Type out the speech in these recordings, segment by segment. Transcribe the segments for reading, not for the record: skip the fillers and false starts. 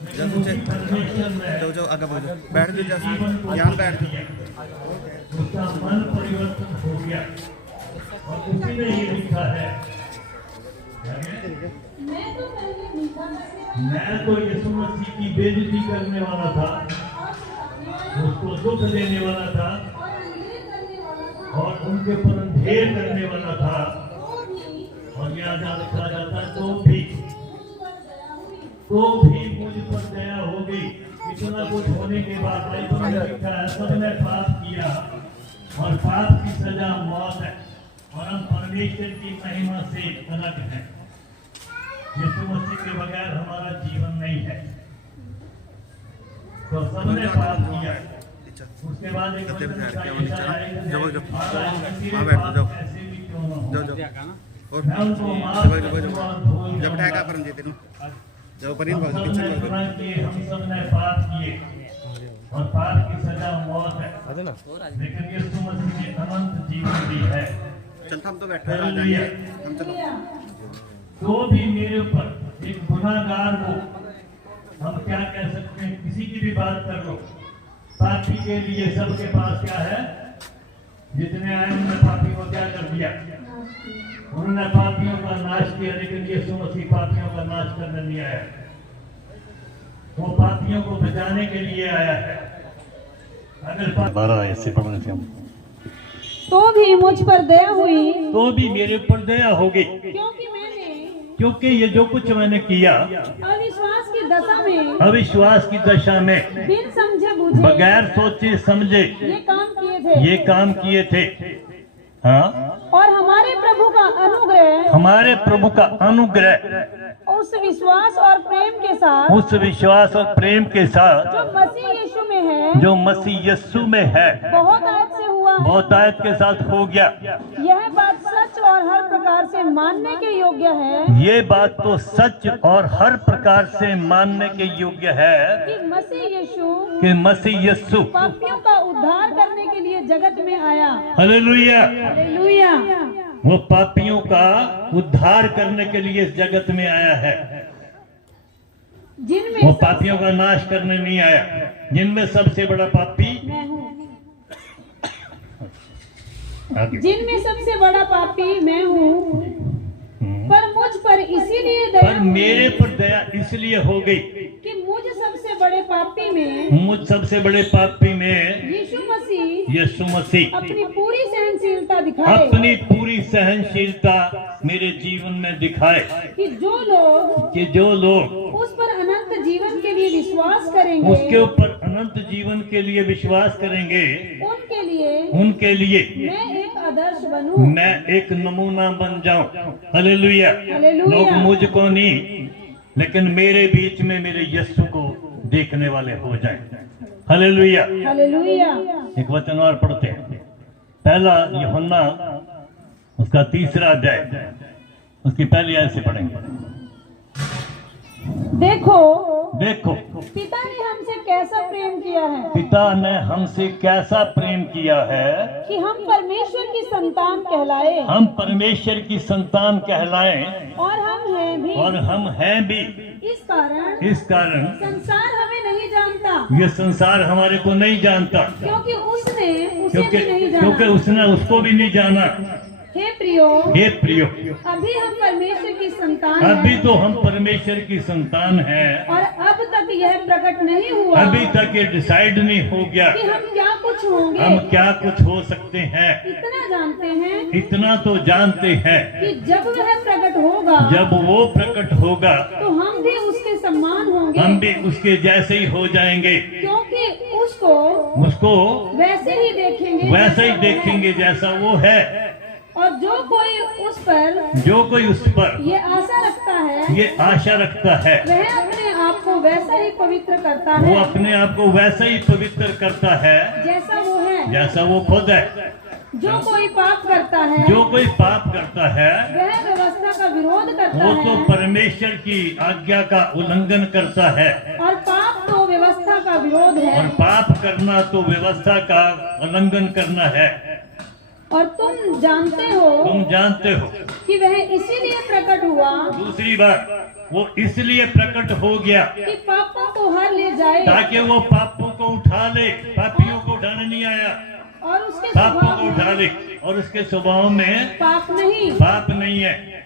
जो आगे बढ़ जाओ, बैठ जाओ, ध्यान बैठ जाओ। उसका मन परिवर्तन हो गया और उसी में ये लिखा है, मैं तो यीशु मसीह की बेइज्जती करने वाला था, उसको दुख देने वाला था और उनके पर अंधेर करने वाला था। और यहाँ लिखा जाता तो भी मुझ पर दया हो गई। इतना कुछ होने के बाद बाइबल में लिखा है, सबने पाप किया और पाप की सजा मौत है और हम परमेश्वर की महिमा से अलग हैं। यीशु मसीह के बगैर हमारा जीवन नहीं है। तो सबने पाप किया। उसके बाद एक बैठ जब बैठा पर जीते जब पर हम सबने पाप किए और पाप की सजा मौत है, लेकिन यीशु मसीह ने अनंत जीवन दी है। चल हम तो बैठे हम चलो। तो भी मेरे ऊपर एक गुनाहगार को हम क्या कह सकते हैं, किसी की भी बात कर लो, पापी के लिए सबके पास क्या है, जितने आए उन्होंने पापी को क्या कर दिया, उन्होंने पापियों का नाश किया। लेकिन यीशु मसीह पापियों का नाश करने नहीं आया, वो पापियों को बचाने के लिए आया है। अगर 12 ऐसे पढ़ने थे हम, तो भी मुझ पर दया हुई, तो भी मेरे ऊपर दया हो गई, क्योंकि ये जो कुछ मैंने किया अविश्वास की दशा में, अविश्वास की दशा में, बिन समझे बूझे, बगैर सोचे समझे ये काम किए थे। हाँ, और हमारे प्रभु का अनुग्रह, हमारे प्रभु का अनुग्रह उस विश्वास और प्रेम के साथ, उस विश्वास और प्रेम के साथ जो मसीह यीशु में है, जो मसीह यीशु में है, बहुत आयत से हुआ, बहुतायत के साथ हो गया। यह बात सच और हर प्रकार से मानने के योग्य है, ये बात तो सच और हर प्रकार से मानने के योग्य है कि मसीह यीशु पापियों का उद्धार करने के लिए जगत में आया। हालेलुया। हालेलुया। वो पापियों का उद्धार करने के लिए इस जगत में आया है। वो पापियों का नाश करने नहीं आया। जिनमें सबसे बड़ा पापी मैं हूँ, जिनमें सबसे बड़ा पापी मैं हूँ, पर मुझ पर इसीलिए दया, पर मेरे पर दया इसलिए हो गई कि मुझ सबसे बड़े पापी में, मुझ सबसे बड़े पापी में यीशु मसीह अपनी पूरी सहनशीलता दिखाए, अपनी पूरी सहनशीलता मेरे जीवन में दिखाए, कि जो लोग उस पर अनंत जीवन के लिए विश्वास करेंगे, उसके ऊपर अनंत जीवन के लिए विश्वास करेंगे, उनके लिए मैं एक आदर्श बनूं, मैं एक नमूना बन जाऊं। हालेलुया। लोग मुझको नहीं, लेकिन मेरे बीच में मेरे यीशु को देखने वाले हो जाएं। हालेलुया। हालेलुया। एक वचन और पढ़ते हैं, पहला यूहन्ना उसका 3 अध्याय, उसकी पहली आयत से पढ़ेंगे। देखो पिता ने हमसे कैसा प्रेम किया है, पिता ने हमसे कैसा प्रेम किया है कि हम परमेश्वर की संतान कहलाए, हम परमेश्वर की संतान कहलाएं, और हम हैं भी। इस कारण संसार हमें नहीं जानता, ये संसार हमारे को नहीं जानता, क्योंकि उसने उसको भी नहीं जाना। हे प्रियो, अभी हम परमेश्वर की संतान अभी तो हम परमेश्वर की संतान हैं, और अब तक यह प्रकट नहीं हुआ, अभी तक ये डिसाइड नहीं हो गया कि हम क्या कुछ होंगे, हम क्या कुछ हो सकते हैं। इतना तो जानते हैं कि जब वह प्रकट होगा, जब वो प्रकट होगा, तो हम भी उसके समान होंगे, हम भी उसके जैसे ही हो जाएंगे, क्योंकि उसको वैसे ही देखेंगे जैसा वो है। और जो कोई उस पर ये आशा रखता है, वह अपने आप को वैसा ही पवित्र करता है, वो अपने आप को वैसा ही पवित्र करता है जैसा वो खुद है। जो कोई पाप करता है, वह व्यवस्था का विरोध करता वो है, तो परमेश्वर की आज्ञा का उल्लंघन करता है, और पाप तो व्यवस्था का विरोध है, और पाप करना तो व्यवस्था का उल्लंघन करना है। और तुम जानते हो कि वह इसीलिए प्रकट हुआ दूसरी बात, वो इसलिए प्रकट हो गया कि पापों को हर ले जाए, ताकि वो पापों को उठा ले। पापियों को उठाने नहीं आया, और उसके पापों स्वभाव को उठा ले, और उसके स्वभाव में पाप नहीं। पाप नहीं है।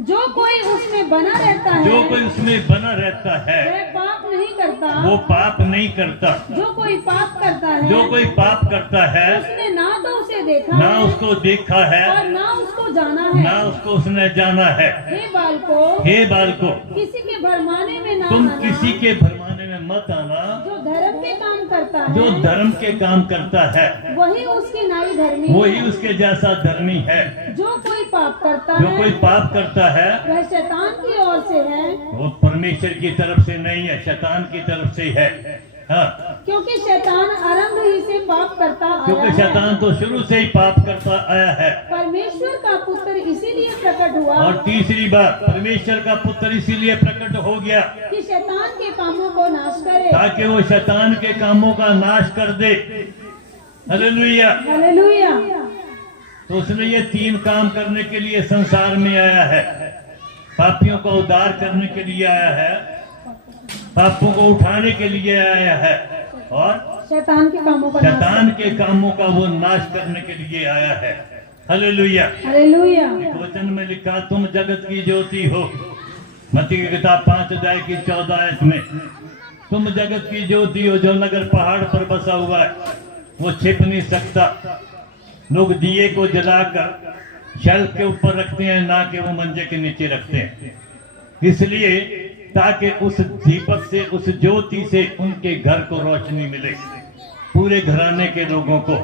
जो कोई उसमें बना रहता है, जो कोई उसमें बना रहता है वह पाप नहीं करता। वो पाप नहीं करता। जो कोई पाप करता है, जो कोई पाप करता है उसने ना तो उसे देखा ना है, उसको देखा है, और ना उसको जाना है। ना उसको उसने जाना है। हे बालको, हे बालको, किसी के भरमाने में ना तुम आना, किसी के भरमाने में मत आना। जो धर्म के काम करता है, जो धर्म के काम करता है वही उसकी नाई धर्मी वही है। उसके जैसा धर्मी है। जो कोई पाप करता जो है, कोई पाप करता है वह शैतान की ओर से है, वो परमेश्वर की तरफ से नहीं है, शैतान की तरफ से है। हाँ, क्योंकि शैतान आरंभ ही से पाप करता आया क्योंकि है। शैतान तो शुरू से ही पाप करता आया है। परमेश्वर का पुत्र इसीलिए प्रकट हुआ और तीसरी बात, परमेश्वर का पुत्र इसीलिए प्रकट हो गया कि शैतान के कामों को नाश करे। ताकि वो शैतान के कामों का नाश कर दे। हालेलुया। हालेलुया। तो उसने ये 3 काम करने के लिए संसार में आया है। पापियों को उद्धार करने के लिए आया है, पापों को उठाने के लिए आया है, और शैतान के कामों का नाश शैतान के कामों का वो नाश करने के लिए आया है। हालेलुया। हालेलुया। एक वचन में लिखा, तुम जगत की ज्योति हो। मत्ती की किताब 5 अध्याय की 14 आयत में, तुम जगत की ज्योति हो। जो नगर पहाड़ पर बसा हुआ है वो छिप नहीं सकता। लोग दिए को जलाकर शेल्फ के ऊपर रखते हैं, ना कि वो मंजे के नीचे रखते हैं, इसलिए ताकि उस दीपक से, उस ज्योति से उनके घर को रोशनी मिले, पूरे घराने के लोगों को।